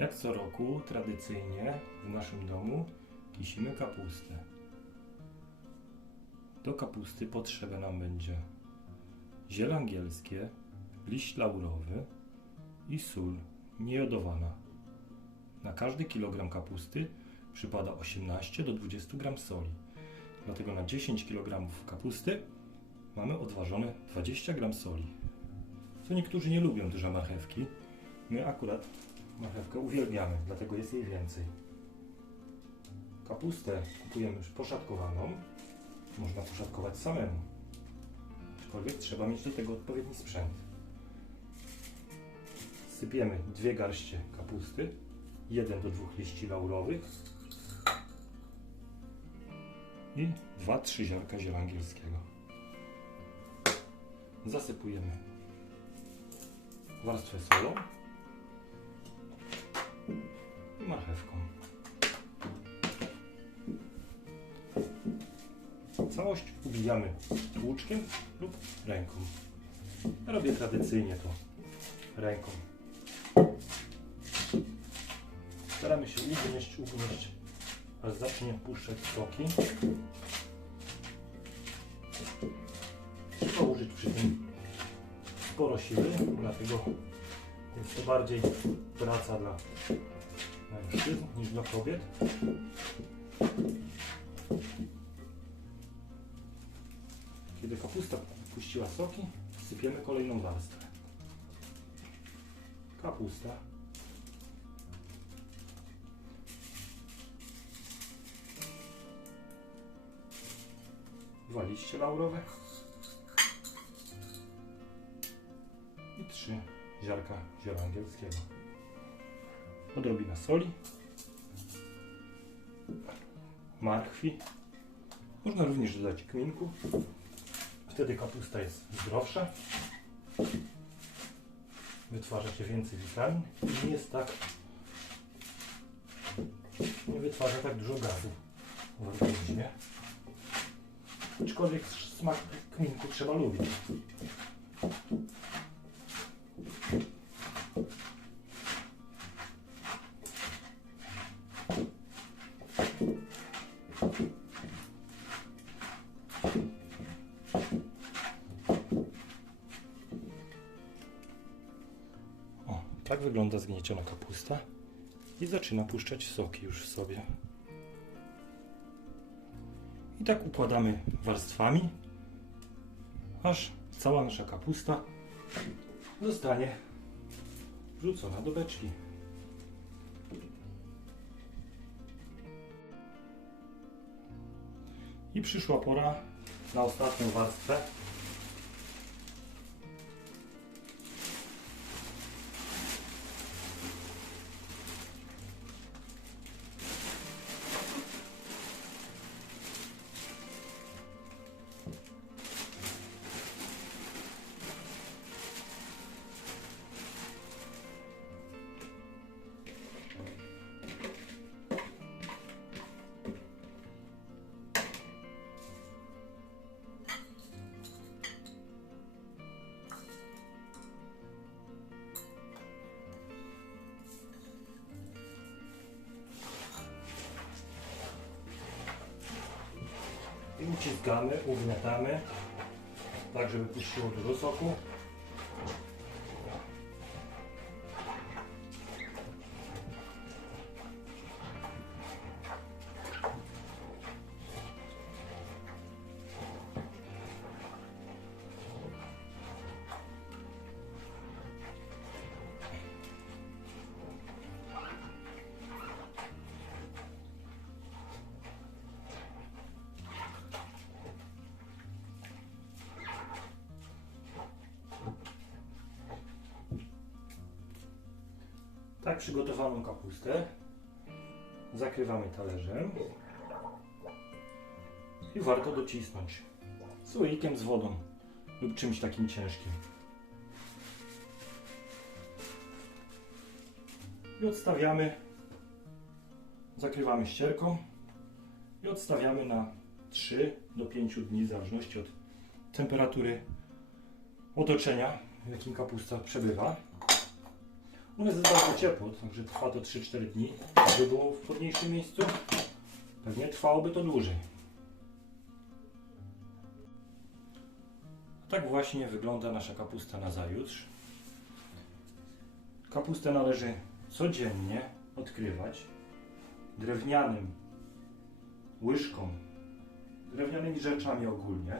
Jak co roku, tradycyjnie w naszym domu kisimy kapustę. Do kapusty potrzebne nam będzie ziele angielskie, liść laurowy i sól niejodowana. Na każdy kilogram kapusty przypada 18 do 20 gram soli. Dlatego na 10 kg kapusty mamy odważone 20 gram soli. Co niektórzy nie lubią dużo marchewki. My akurat marchewkę uwielbiamy, dlatego jest jej więcej. Kapustę kupujemy już poszatkowaną. Można poszatkować samemu. Aczkolwiek trzeba mieć do tego odpowiedni sprzęt. Sypiemy dwie garście kapusty, jeden do dwóch liści laurowych i 2-3 ziarnka ziela angielskiego. Zasypujemy warstwę solą Całość ubijamy tłuczkiem lub ręką. Robię tradycyjnie to ręką. Staramy się ugnieść, ugnieść, aż zacznie puszczać soki. Trzeba użyć przy tym sporo siły, dlatego jest to bardziej praca dla mężczyzn niż dla kobiet. Kiedy kapusta puściła soki, sypiemy kolejną warstwę. Kapusta. Dwa liście laurowe. I trzy ziarka ziela angielskiego. Odrobina soli. Marchwi. Można również dodać kminku. Wtedy kapusta jest zdrowsza. Wytwarza się więcej witamin i nie jest tak nie wytwarza tak dużo gazów w organizmie. Aczkolwiek smak kminku trzeba lubić. Tak wygląda zgnieciona kapusta i zaczyna puszczać soki już w sobie. I tak układamy warstwami, aż cała nasza kapusta zostanie wrzucona do beczki. I przyszła pora na ostatnią warstwę. Uciskamy, ugniatamy, tak żeby puściło dużo soku. Tak przygotowaną kapustę zakrywamy talerzem i warto docisnąć słoikiem z wodą lub czymś takim ciężkim. I odstawiamy, zakrywamy ścierką i odstawiamy na 3 do 5 dni w zależności od temperatury otoczenia, w jakim kapusta przebywa. Nas jest bardzo ciepło, także trwa to 3-4 dni. Gdyby było w chłodniejszym miejscu, pewnie trwałoby to dłużej. Tak właśnie wygląda nasza kapusta na zajutrz. Kapustę należy codziennie odkrywać drewnianym łyżką, drewnianymi rzeczami ogólnie,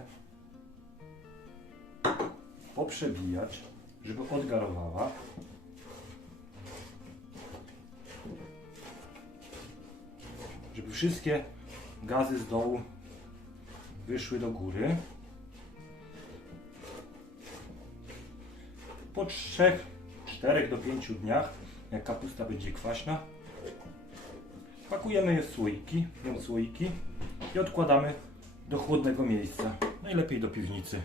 poprzebijać, żeby odgarowała. Wszystkie gazy z dołu wyszły do góry. Po 3, 4 do 5 dniach, jak kapusta będzie kwaśna, pakujemy je w słoiki, ją słoiki i odkładamy do chłodnego miejsca. Najlepiej do piwnicy.